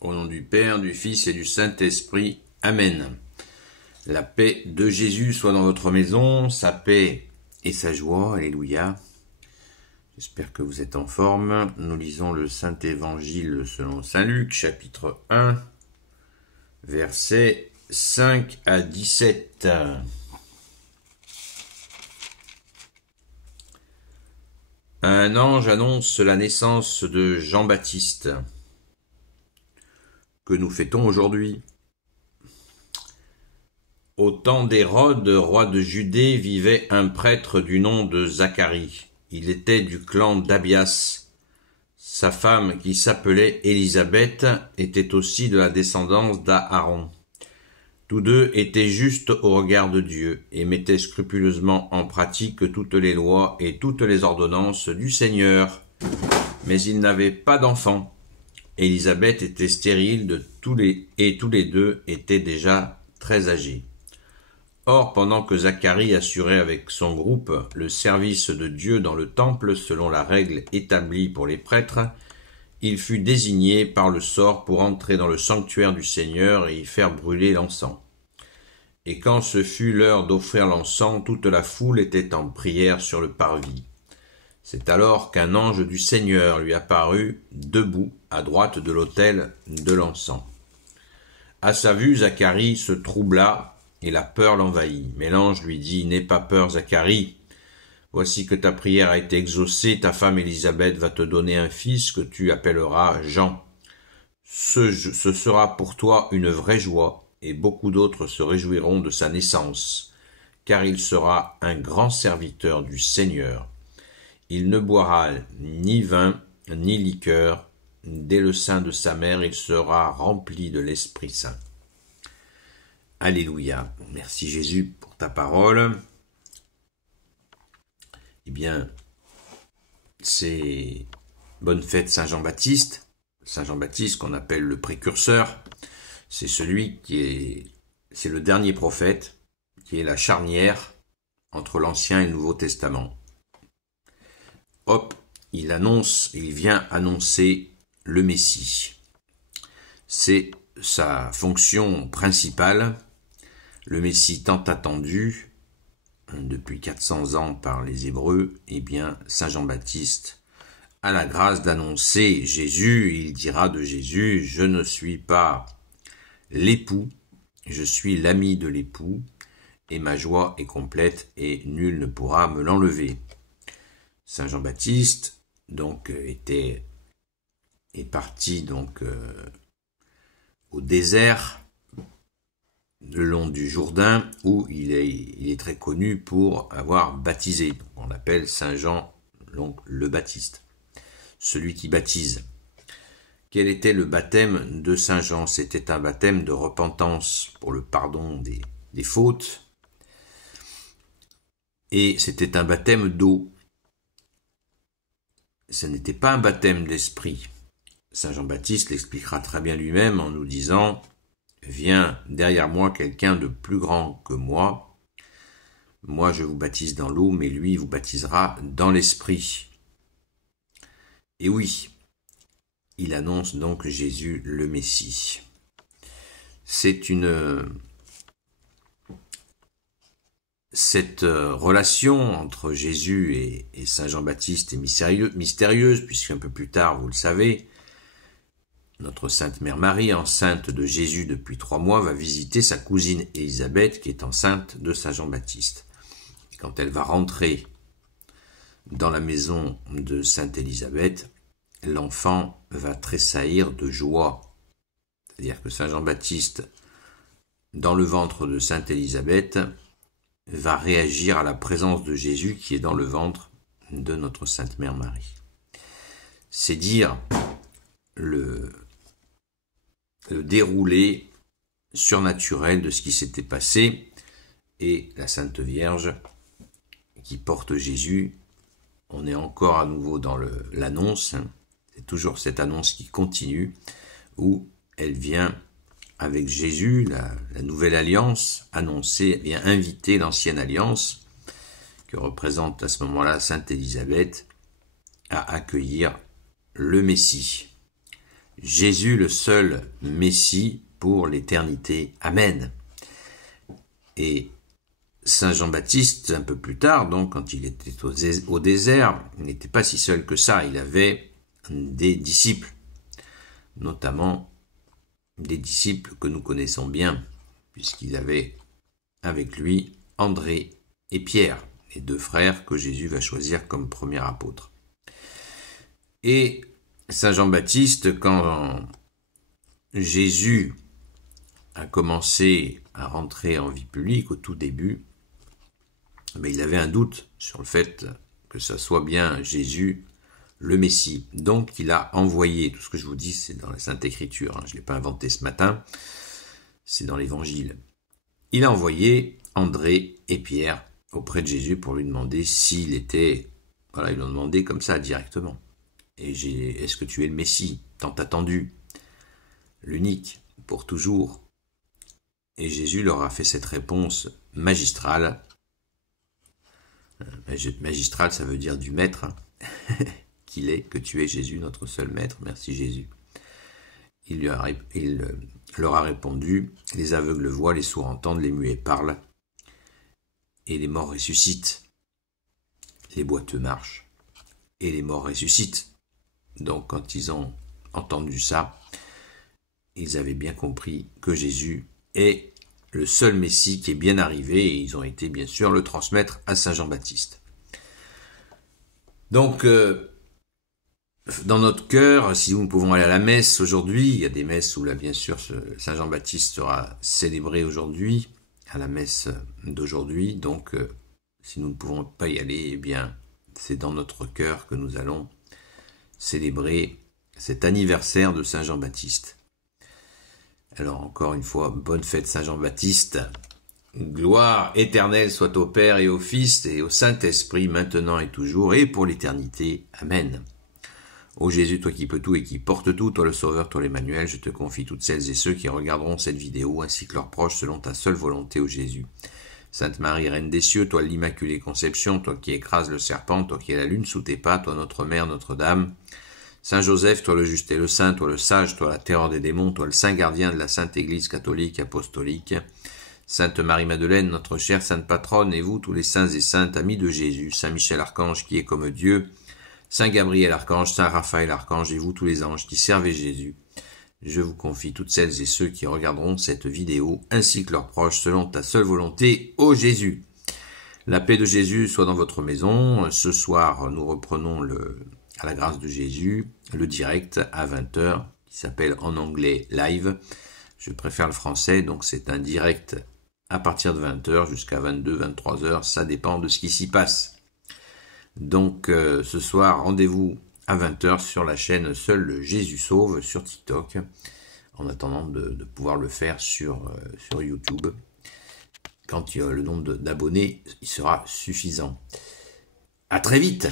Au nom du Père, du Fils et du Saint-Esprit. Amen. La paix de Jésus soit dans votre maison, sa paix et sa joie. Alléluia. J'espère que vous êtes en forme. Nous lisons le Saint-Évangile selon Saint Luc, chapitre 1, versets 5 à 17. Un ange annonce la naissance de Jean-Baptiste. Que nous fêtons aujourd'hui. Au temps d'Hérode, roi de Judée, vivait un prêtre du nom de Zacharie. Il était du clan d'Abias. Sa femme, qui s'appelait Élisabeth, était aussi de la descendance d'Aaron. Tous deux étaient justes au regard de Dieu et mettaient scrupuleusement en pratique toutes les lois et toutes les ordonnances du Seigneur. Mais ils n'avaient pas d'enfants. Élisabeth était stérile et tous les deux étaient déjà très âgés. Or, pendant que Zacharie assurait avec son groupe le service de Dieu dans le temple selon la règle établie pour les prêtres, il fut désigné par le sort pour entrer dans le sanctuaire du Seigneur et y faire brûler l'encens. Et quand ce fut l'heure d'offrir l'encens, toute la foule était en prière sur le parvis. C'est alors qu'un ange du Seigneur lui apparut, debout, à droite de l'autel de l'encens. À sa vue, Zacharie se troubla, et la peur l'envahit. Mais l'ange lui dit, « N'aie pas peur, Zacharie. Voici que ta prière a été exaucée, ta femme Élisabeth va te donner un fils que tu appelleras Jean. Ce sera pour toi une vraie joie, et beaucoup d'autres se réjouiront de sa naissance, car il sera un grand serviteur du Seigneur. Il ne boira ni vin, ni liqueur. Dès le sein de sa mère, il sera rempli de l'Esprit Saint. » Alléluia. Merci Jésus pour ta parole. Eh bien, c'est bonne fête Saint Jean-Baptiste. Saint Jean-Baptiste qu'on appelle le précurseur. C'est c'est le dernier prophète, qui est la charnière entre l'Ancien et le Nouveau Testament. Hop, il vient annoncer le Messie. C'est sa fonction principale, le Messie tant attendu depuis 400 ans par les Hébreux. Eh bien, Saint Jean-Baptiste a la grâce d'annoncer Jésus. Il dira de Jésus, « Je ne suis pas l'époux, je suis l'ami de l'époux, et ma joie est complète, et nul ne pourra me l'enlever. » Saint Jean-Baptiste donc est parti au désert le long du Jourdain, où il est très connu pour avoir baptisé. On l'appelle Saint Jean donc le Baptiste, celui qui baptise. Quel était le baptême de Saint Jean? C'était un baptême de repentance pour le pardon des fautes, et c'était un baptême d'eau. Ce n'était pas un baptême d'esprit. Saint Jean-Baptiste l'expliquera très bien lui-même en nous disant « Vient derrière moi quelqu'un de plus grand que moi. Moi je vous baptise dans l'eau, mais lui vous baptisera dans l'esprit. » Et oui, il annonce donc Jésus le Messie. Cette relation entre Jésus et Saint Jean-Baptiste est mystérieuse, puisqu'un peu plus tard, vous le savez, notre Sainte Mère Marie, enceinte de Jésus depuis 3 mois, va visiter sa cousine Élisabeth, qui est enceinte de Saint Jean-Baptiste. Et quand elle va rentrer dans la maison de Sainte Élisabeth, l'enfant va tressaillir de joie. C'est-à-dire que Saint Jean-Baptiste, dans le ventre de Sainte Élisabeth, va réagir à la présence de Jésus qui est dans le ventre de notre Sainte Mère Marie. C'est dire le déroulé surnaturel de ce qui s'était passé, et la Sainte Vierge qui porte Jésus. On est encore à nouveau dans l'annonce, c'est toujours cette annonce qui continue, où elle vient avec Jésus, la nouvelle alliance annoncée, vient inviter l'ancienne alliance, que représente à ce moment-là Sainte Élisabeth, à accueillir le Messie. Jésus le seul Messie pour l'éternité. Amen. Et Saint Jean-Baptiste, un peu plus tard, donc quand il était au désert, il n'était pas si seul que ça. Il avait des disciples, notamment des disciples que nous connaissons bien, puisqu'il avait avec lui André et Pierre, les deux frères que Jésus va choisir comme premier apôtre. Et Saint Jean-Baptiste, quand Jésus a commencé à rentrer en vie publique au tout début, mais il avait un doute sur le fait que ça soit bien Jésus le Messie. Donc il a envoyé, tout ce que je vous dis c'est dans la Sainte Écriture, je ne l'ai pas inventé ce matin, c'est dans l'Évangile. Il a envoyé André et Pierre auprès de Jésus pour lui demander s'il était, voilà, ils l'ont demandé comme ça directement. Et est-ce que tu es le Messie, tant attendu, l'unique, pour toujours? Et Jésus leur a fait cette réponse magistrale. Magistral, ça veut dire du maître, qu'il est, que tu es Jésus, notre seul maître, merci Jésus. Il leur a répondu, les aveugles voient, les sourds entendent, les muets parlent, et les morts ressuscitent. Les boiteux marchent, et les morts ressuscitent. Donc quand ils ont entendu ça, ils avaient bien compris que Jésus est le seul Messie qui est bien arrivé, et ils ont été bien sûr le transmettre à Saint Jean-Baptiste. Donc, dans notre cœur, si nous pouvons aller à la messe aujourd'hui, il y a des messes où là bien sûr Saint Jean-Baptiste sera célébré aujourd'hui, à la messe d'aujourd'hui, donc si nous ne pouvons pas y aller, eh bien c'est dans notre cœur que nous allons célébrer cet anniversaire de Saint Jean-Baptiste. Alors encore une fois, bonne fête Saint Jean-Baptiste. Gloire éternelle soit au Père et au Fils et au Saint-Esprit, maintenant et toujours, et pour l'éternité. Amen. Ô Jésus, toi qui peux tout et qui portes tout, toi le Sauveur, toi l'Emmanuel, je te confie toutes celles et ceux qui regarderont cette vidéo, ainsi que leurs proches, selon ta seule volonté, ô Jésus. Sainte Marie, Reine des cieux, toi l'Immaculée Conception, toi qui écrases le serpent, toi qui es la lune sous tes pas, toi notre Mère, Notre-Dame. Saint Joseph, toi le juste et le saint, toi le sage, toi la terreur des démons, toi le saint gardien de la Sainte Église catholique apostolique. Sainte Marie-Madeleine, notre chère sainte patronne, et vous, tous les saints et saintes, amis de Jésus, Saint Michel Archange qui est comme Dieu, Saint Gabriel Archange, Saint Raphaël Archange, et vous, tous les anges qui servez Jésus, je vous confie toutes celles et ceux qui regarderont cette vidéo, ainsi que leurs proches, selon ta seule volonté, ô Jésus. La paix de Jésus soit dans votre maison. Ce soir, nous reprenons à la grâce de Jésus, le direct à 20h, qui s'appelle en anglais live. Je préfère le français, donc c'est un direct à partir de 20h jusqu'à 22, 23h, ça dépend de ce qui s'y passe. Donc ce soir, rendez-vous à 20h sur la chaîne Seul Jésus Sauve sur TikTok, en attendant de pouvoir le faire sur YouTube. Quand le nombre d'abonnés il sera suffisant. À très vite!